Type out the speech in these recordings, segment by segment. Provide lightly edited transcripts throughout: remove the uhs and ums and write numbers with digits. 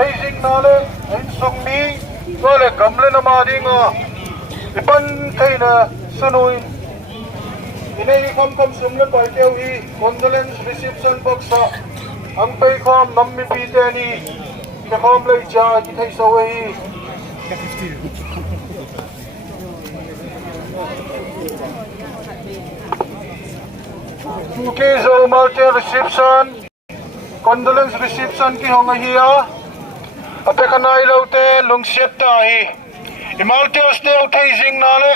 ai jing na le ai sung mi ko le gam le na ma ding a ipan thai na sunui inai kam sum le pai teu hi condolence reception box sa ang pai khom nam mi pi te ni ke khom le cha ki thai so hi Okay, so multi reception, condolence reception ki honga hiya, ate kanai laute lungsiat ta hi, imalte oste utai jing nale,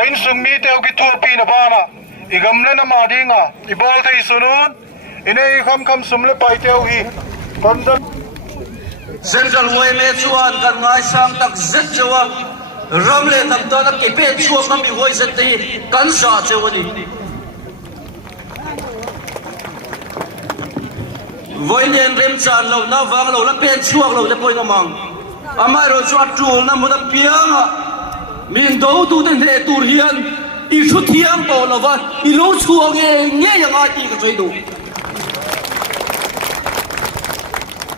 ain sungmi te uki tupi na bana, igamle na madinga, ibal te isunun, ine kam sumle pai te uhi, condol. Central Way le chuan kan ngai sang tak zet chawang, ramle tam to na kepe chuang kami hoi zet te kan sa chawani. Với nên rem tràn lâu na vang lâu na pen chuộc lâu để coi nó mang, amai rồi chuột chuột na một tấm piang à, mình đấu tu tên thế tu hiền, đi xuất hiền to là vậy, đi lâu chuộc nghe yang ai đi cái chơi đủ.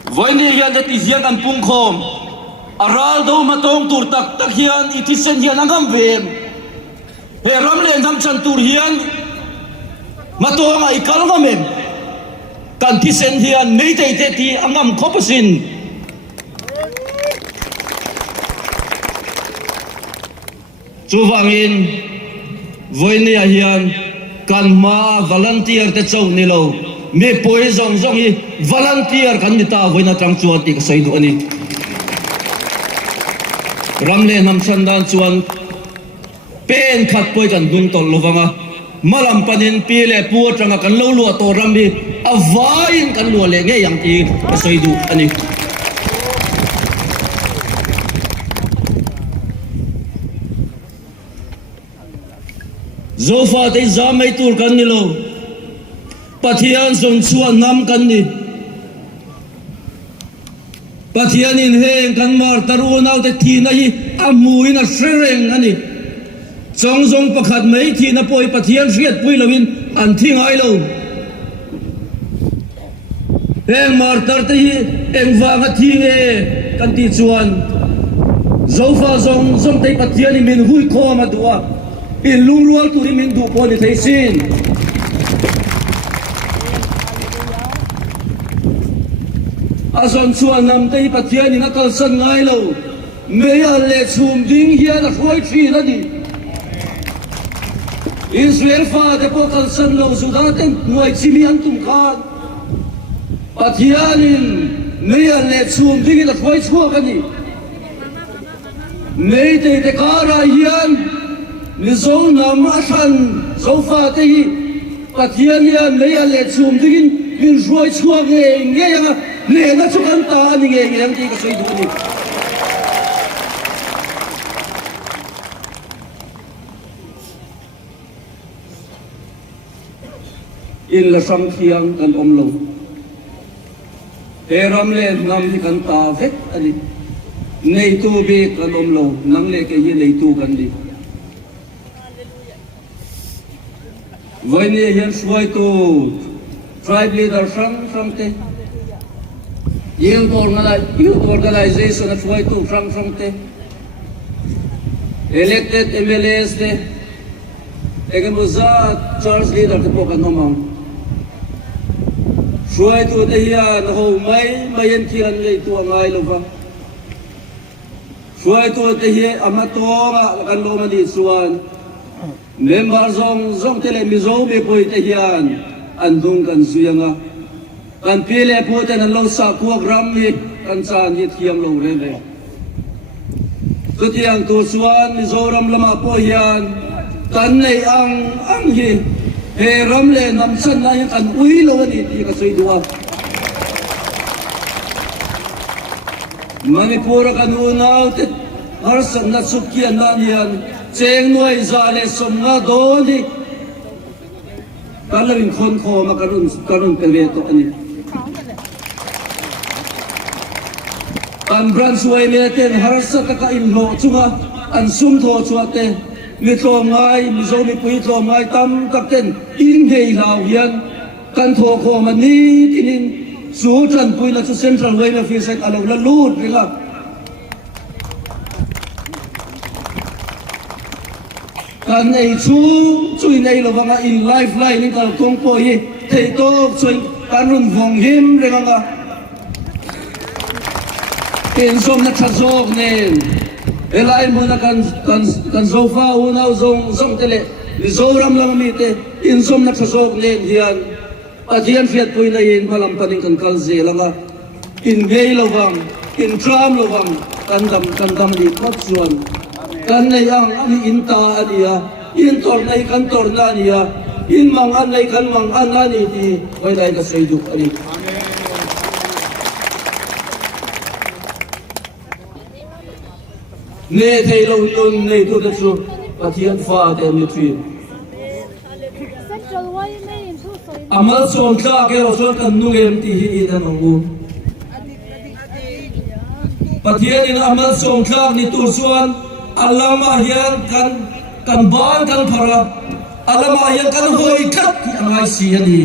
Với nên hiền để đi hiền ăn pung khom, aral đâu mà tông tu tak hiền, đi thi sen hiền ăn gam về, he ram lên tham chân tu hiền, mà tông ai kalau gam em. Kan thi sen hian nei te te ti angam khopasin chuwangin voinia hian kan ma volunteer te chau ni lo me poi zong zong hi volunteer kan ni ta voina tang chuan ti ka sei du ani ramle nam chandan chuan pen khat poi kan dun tol lovanga malam panin pile pu tanga kan lo lu to rambi avain kan lu le nge yang ti soi du ani zofa te zamai tur kan ni lo pathian zon chuan nam kan ni pathian in heng kan mar taru nau te thi na hi amui na sereng ani chong zong pakhat mai thi na poi pathian riat pui lovin an thing ai lo eng mar tar te hi eng wanga thi nge kan ti chuan zofa zong zong te pathian ni min hui kho ma duwa in lung rual tu ni min du po ni thei sin azon chuan nam te pathian ni na kal san ngai lo me ya le chum ding hian a khoi thi la ni Israel fa de po kal san lo zudaten nuai chimi an tum khan pathianin meya le chum ding la khoi chua ka ni nei te kara hian ni zo nam a than zo fa te hi pathianian meya le chum ding min roi chua nge ya le na chu kan ta ni nge yang ti ka sei du ni in la sang thiang kan om lo he ram le nam ni kan ta vek ani nei tu be kan om lo nang le ke hi nei tu kan di vai ne hian suai tu tribe leader from te youth organization suai tu from te elected MLAs te egen muza church leader te po kan homang suai tu te hian ho mai en kiran le tu angai lo va suai tu te hi amatonga kan lo ma di suan member zong te le mi zo me poi te hian an dung kan zuyanga kan pile po te nan lo sa kuak ram ni kan chan ni thiam lo re le tu tiang tu suan mi zo ram lama po hian kan nei ang hi he ram le nam chan na kan ui lo ni ti ka sei duwa Manipur kan unaw te har san na sukian na nian cheng nuai za le som nga do ni kalawin khon kho ma karun pe ve to ani an branch way me ten har sa ka in lo chunga an sum tho chuate mi tho ngai mi zo mi pui tho ngai tam tak ten in hei lau hian kan tho kho ma ni tinin số trần pui là số central way phía sạch alo là lút đấy là cái này chú này là vang in lifeline nên cả công po gì thầy to chơi cái run vòng hiểm đấy là in som na chazog nên elai mo na kan zofa unaw zong tele ni zoram lang mite in som na chazog nên hian Adian fiat pui na in malam paning kan kalze langa in gay lovang in tram lovang kan dam di pot suan kan nei ang ani in ta ania in tor nei kan tor na ania in mang an nei kan mang an ani ti oi dai ka sei du ani ne thei lo nun nei tu da chu Adian fa te mi tri amal som tla ke ro kan nu em ti hi ina nongu pathian in amal som tla ni tur suan alama hian kan ban kan phara alama hian kan hoi khat ki angai si ani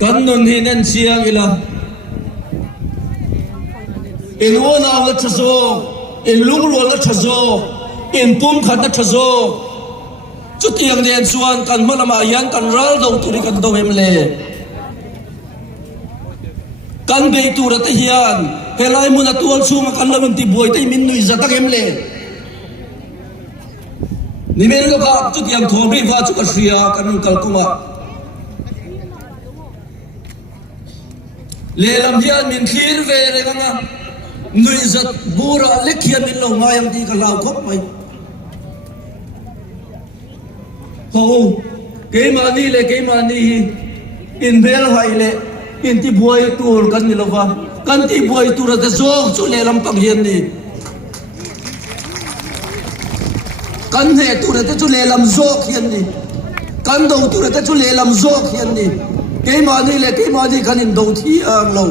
kan nun hi nen siang ila in ona wa chazo in lungro la chazo in pum khat na thazo chu tiang len chuan kan malama yan kan ral do turi kan do em le kan be tur ta hian helai mun atuan chunga kan lawin ti boi te min nui zatak em le ni men ga ba chu tiang thobi wa chu ka sia kan kal kuma le lam hian min khir ve re ga nui zat bura lekhian min lo ngai am ti ka lau khop mai ho ke mani le ke mani in bel hai le in ti boy tur kan ni lova kan ti boy tur da zog chu le lam pang hian ni kan he tur da chu le lam zog hian ni kan do tur da chu le lam zog hian ni ke mani kan in do thi ang lo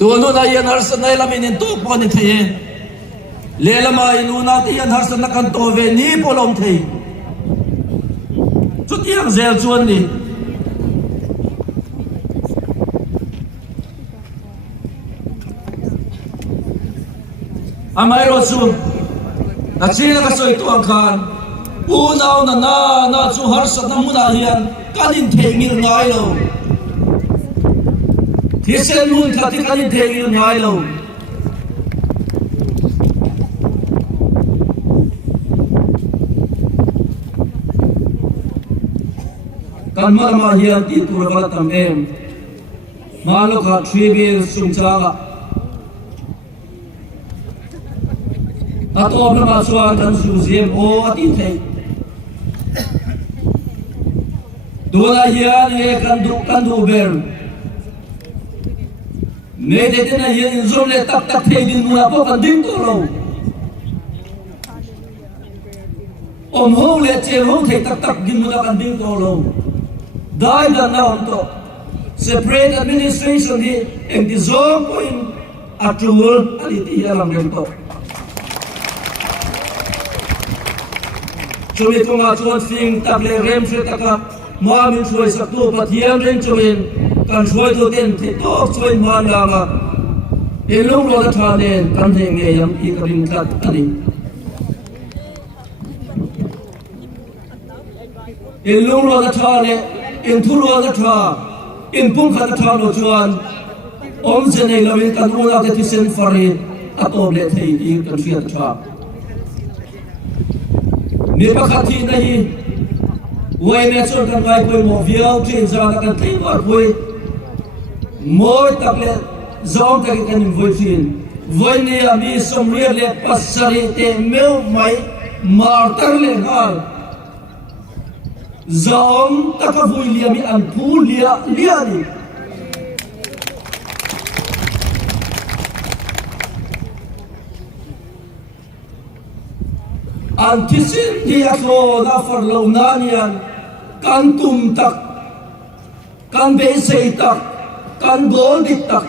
tuano na yan harsan na ilamin in tupo ni Taye lelama inuna ti yan harsan na kantove ni polong Taye chut yang zel chuan ni amay rosu na china kasoy tuang kan unaw na chu harsan na muna yan kanin tengil ngay lo Hisen mun khati kali thei ngai lo kan mar ma hian ti tur ba tam em malo kha thribil sum chaga atop na ma chuan kan su zem o ati thei dona hian ye kan du ber ne de na ye inzom le tak thei din muna po kan ding to lo om ho le che ho thei tak din muna kan ding to lo dai da na on to separate administration di em di zom po in atul ali ti ya lam rem to chumi to ma chuan sing tak le rem se taka mo min chuai sak tu pathiam ren chuin kan chuai tu ten thi to chuai man lama elong ro da thanen kan he nge yam I karin kat ani elong ro da thane in thu ro da tha in pum khat tha lo chuan om se nei lo kan ro da ti sen fari atop le thei I kan fiat tha ni pakhathi nahi Wai me chon kan ngai poi mo viau thin za na kan thei war poi moi tak le zong ka kan voi thin voi ne ami som ria le pasari te meu mai martar le hal zong tak voi lia mi an pu lia ni antisin di atlo na farlo nanian kan tum tak kan be sei tak kan gol dik tak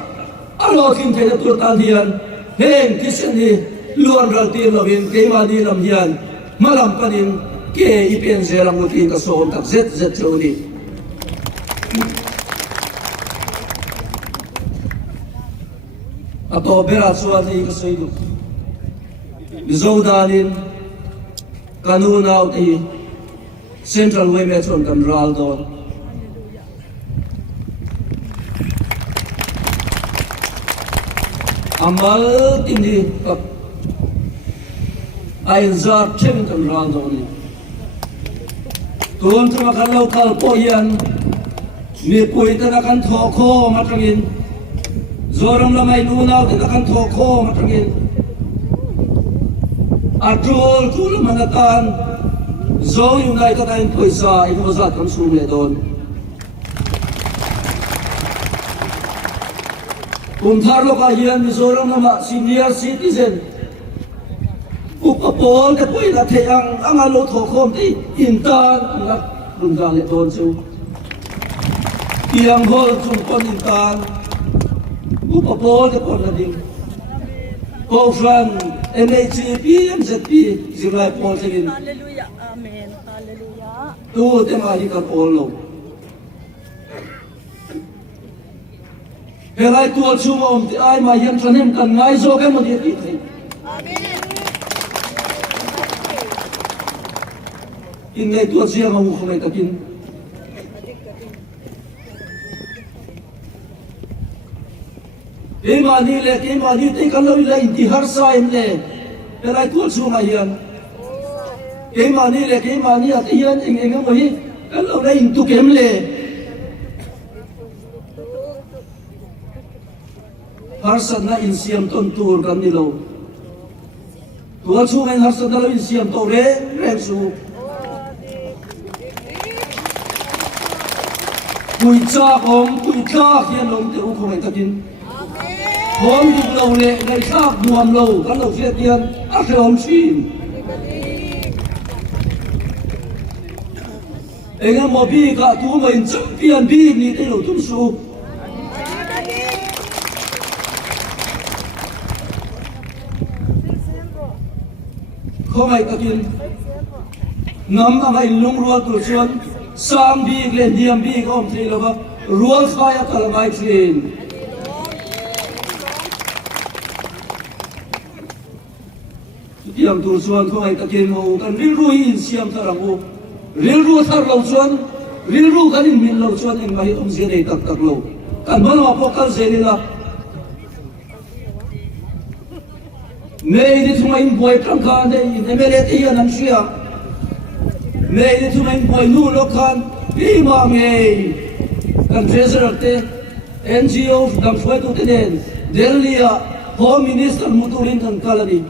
alo kin te tur ta dian hen tisin ni luan ral tin lovin ke ma di lam hian malam panin ke ipen zelang mutin ka som tak zet choni ato bera suani ka soidu Zodalin kanuna uti Central Way Metro kan Raldo amal tindi ayin zar chen kan Raldo ni tuan cuma kan lokal poyan ni puita na kan thoko matangin zoram lamay lunaw na kan thoko matangin Atrol tulo manatan zo yung naitatayin poisa ikumazat kan sumle doon Kumtarlo kahiyan Mizoram nama senior citizen Upapol ka po ilate ang alo thokom ti intan ang rundalit doon so Iyang hol sumpon intan Upapol ka po na din Pofran MHCP, MZP, Zilay Paul Tingin. Hallelujah, Amen, Hallelujah. Tu temali kan Olo. Helai tual cuma ti ai ma yang tranem kan ngai zo ke mo di ti. Amen. In nei tual sia ma mu khomai takin. Imani le imani te kan lo le intihar sa le. Helai tual cuma yan. Imani le imani at yan eng mo hi. Kan lo le intu kem le. Harsan na insiam ton tur kan nilo. Tual cuma harsan na lo insiam to re su. Kui cha om kui cha hian lom te u khomai takin. Hom du lo le ngai thak nuam lo kan lo fiat tian a khom chin enga mo bi ka tu ma in champion bi ni te lo tum su khomai takin nam amai lung ruwa tu chuan sam bi le diam bi ka om thei lo ba rual khaya kalamai thin Tiang tu suan ko ay takin mo kan rilru in siam taramu rilru thar lo suan rilru kan in min lo suan in mai om zire tak tak lo kan mana apo kal zelila nei ni thumai boy kan ka nei emele ti yan am sia nei ni thumai boy nu lo kan i ma ngei kan treasurer te NGO dam foi tu te den Delhi Home Minister muturin kan kalani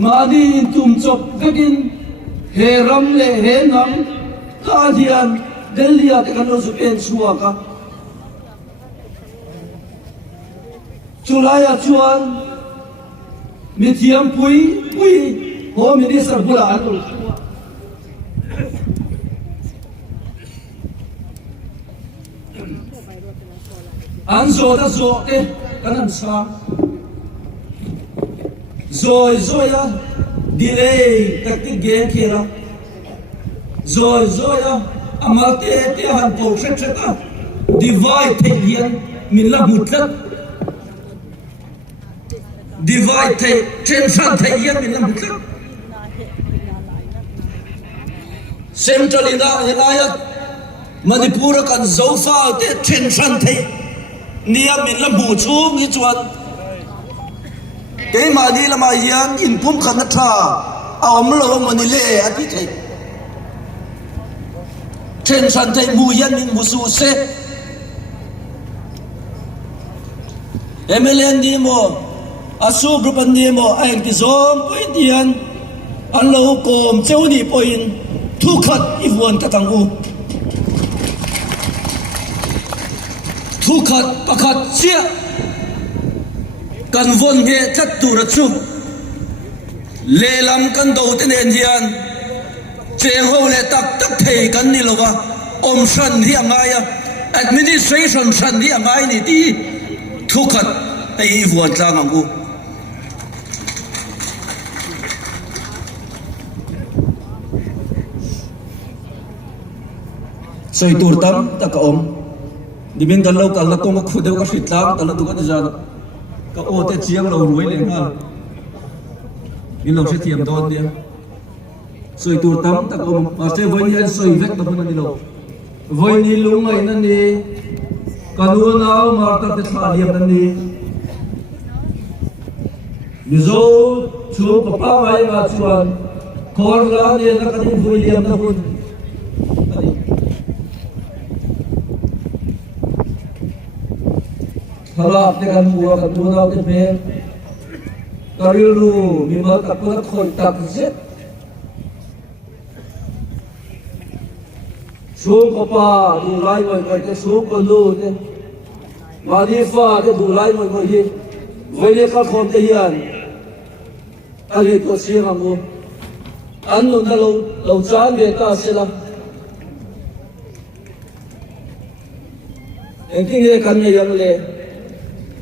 Madi tum chop gakin he ram le he nam ka dian Delhi te kan lo su pen suwa ka Chulaya chuan mithiam pui Home Minister bula anu Anzo da zo te kanan sa Rồi á delay taktik gen kira rồi á amal te han to set á divide te hian min la mutlat divide te tension te hian min la mutlat central ina ya manipur kan zofa te tension te nia min la bu chung ni chuan cái mà đi là mà hiền in pum khăn thà ẩm lo mà đi lệ à tí thế trên sân thế mùi yên mình mùi su xe em lên đi mò à su group anh đi mò anh cái zom point yên anh lâu cồm châu đi point thu khát ivuan ta tăng u thu khát bạc khát chia kan von nge tlat tu ra chu le lam kan do te nen hian cheng ho le tak thei kan ni lowa om san hi angai administration san hi angai ni ti thu khát ai vuột ra ngang u soi tur tam ta ka om di min kan lo kal na tong khu deu ka hrit lang ta la du ka ti jan ka o te chiang lo ruai le nga in lo se thiam don dia soi tur tam ta ka om ma se voi ni soi vek ta bun ni lo voi ni lung ai na ni kanu nao mar ta te tha liam na ni ni zo chu pa pa mai ma chuan khor la ni na ka ni voi liam na hun kalau aplikasi buat ketua TP, karilu mimba takut kontak zet, sup apa dulai mai ke sup kalu te, manifa te dulai mai ye, boleh kau kontian, kali tu siapa mu, anu nalu laucan beta sila. Engkau ni kan yang le.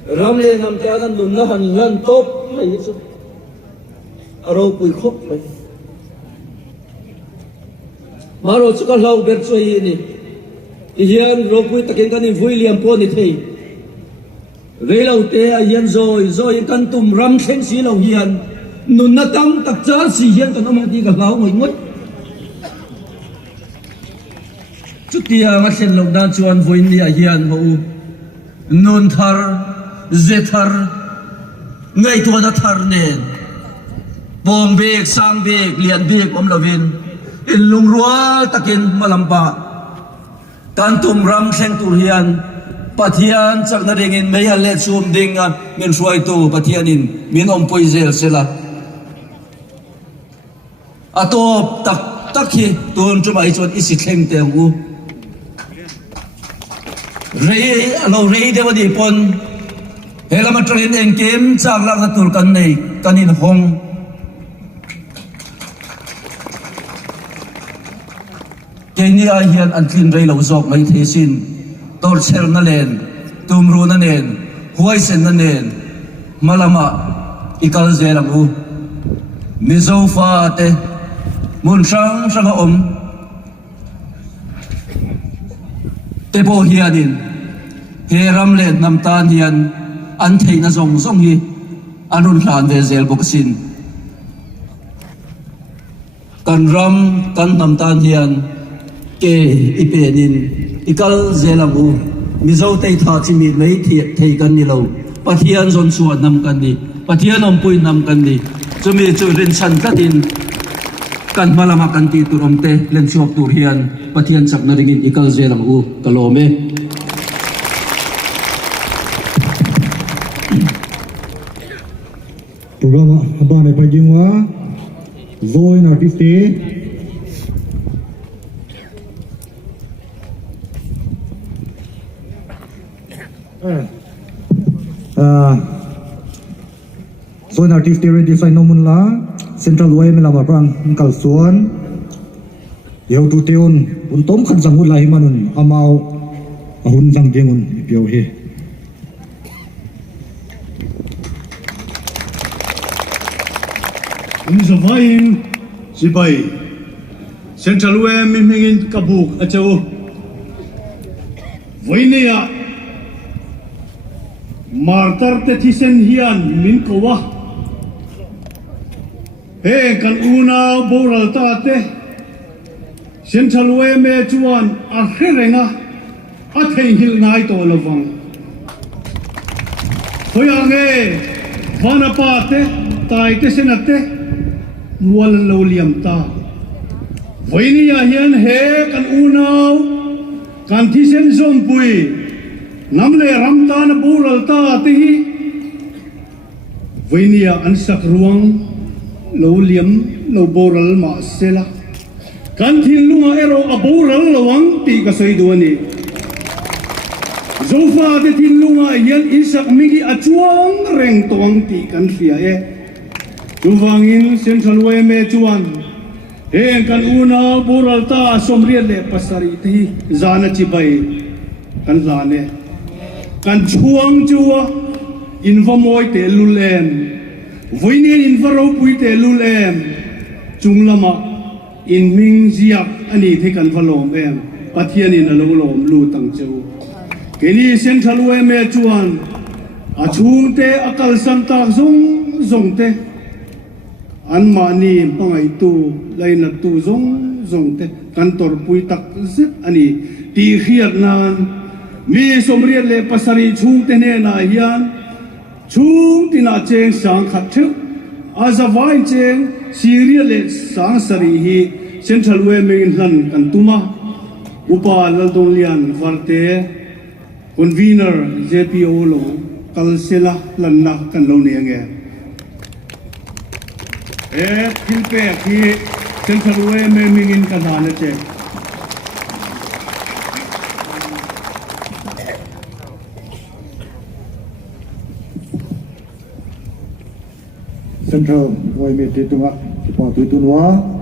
Ramle nam te adan nun na han ngan top mai chu aro pui khop mai maro chu ka lau ber chu ni hian ro pui takin kan ni William po ni thei re lau te a hian zoi kan tum ram khen si lau hian nun na tam tak cha si hian kan amang ti ka lau ngoi ngoi chu tia ma sen lau dan chuan voin ni a hian ho nun thar zethar ngay tua đã thar nên bom bek sang bek lian bek om lovin in lung rual takin malampa kan tum ram thleng tur hian pathian chak na ringin meya le chum dinga min ruai tu pathianin min om poizel sela atop tak takhi tun chumai chon isi thleng te u re alo re de wadi pon hela matrin engkem chak lang atul kan nei kanin hong kenya hian an thin rei lo zok mai thesin tor chel na len tumru na nen huai sen na nen malama ikal zelang u mizo fa te mun sang om te bo hianin he ram len nam tan hian an thei na zong hi anun hlan ve zel boksin kan ram kan nam tan hian ke ipenin ikal zelang u mizo tei tha chimi mei thei kan ni lo pathian zon suan nam kan ni pathian om pui nam kan ni chumi chu rin chan tatin kan malama kan ti turom te len chok tur hian pathian chak na ringin ikal zelang u kalome Program haba mai pajingwa Zoin artiste Zoin artiste ready sai nomun la Central Way melama prang kal suan yau tu teun untom khan zangun lai manun amau ahun jang gengun piau he Zavain sibai Central Way mimingin kabuk achau voinia martar te thisen hian min kowa he kan una boral ta te Central Way me chuan a hrenga a thei hil ngai to lovang hoyange vana pa te tai te senate mual lo liam ta voinia hian he kan unau kan thisen zom pui namle ramta na bural ta ti voinia an sak ruang lo liam lo boral ma sela kan thin lunga ero a boral lawang ti ka sei duani zofa te thin lunga hian isak migi achuang reng tong ti kan fia e Tuvangin Central Way me chuan he kan una bural ta somriat le pasari ti zana chibai kan zane kan chuang chua in va moi te lulem voinin in va ro pui te lulem chung lama in ming ziak ani the kan va lom em pathian in alo lom lu tang cheu keni central we me chuan a chung te akal sam tak zong te an ma ni pangai tu laina tu zong te kan tor pui tak zip ani ti khiat nan mi somriat le pasari chung te ne na hian chung tina cheng sang khat thu azawai cheng siria le sang sari hi central we me hlan kan tuma upa laldong lian varte convener JPO lo kalsela lanna kan lo ne nge hilpe ki central we me mingin kan hana che Central Way Mete Tunga, Kipa Tuitunwa,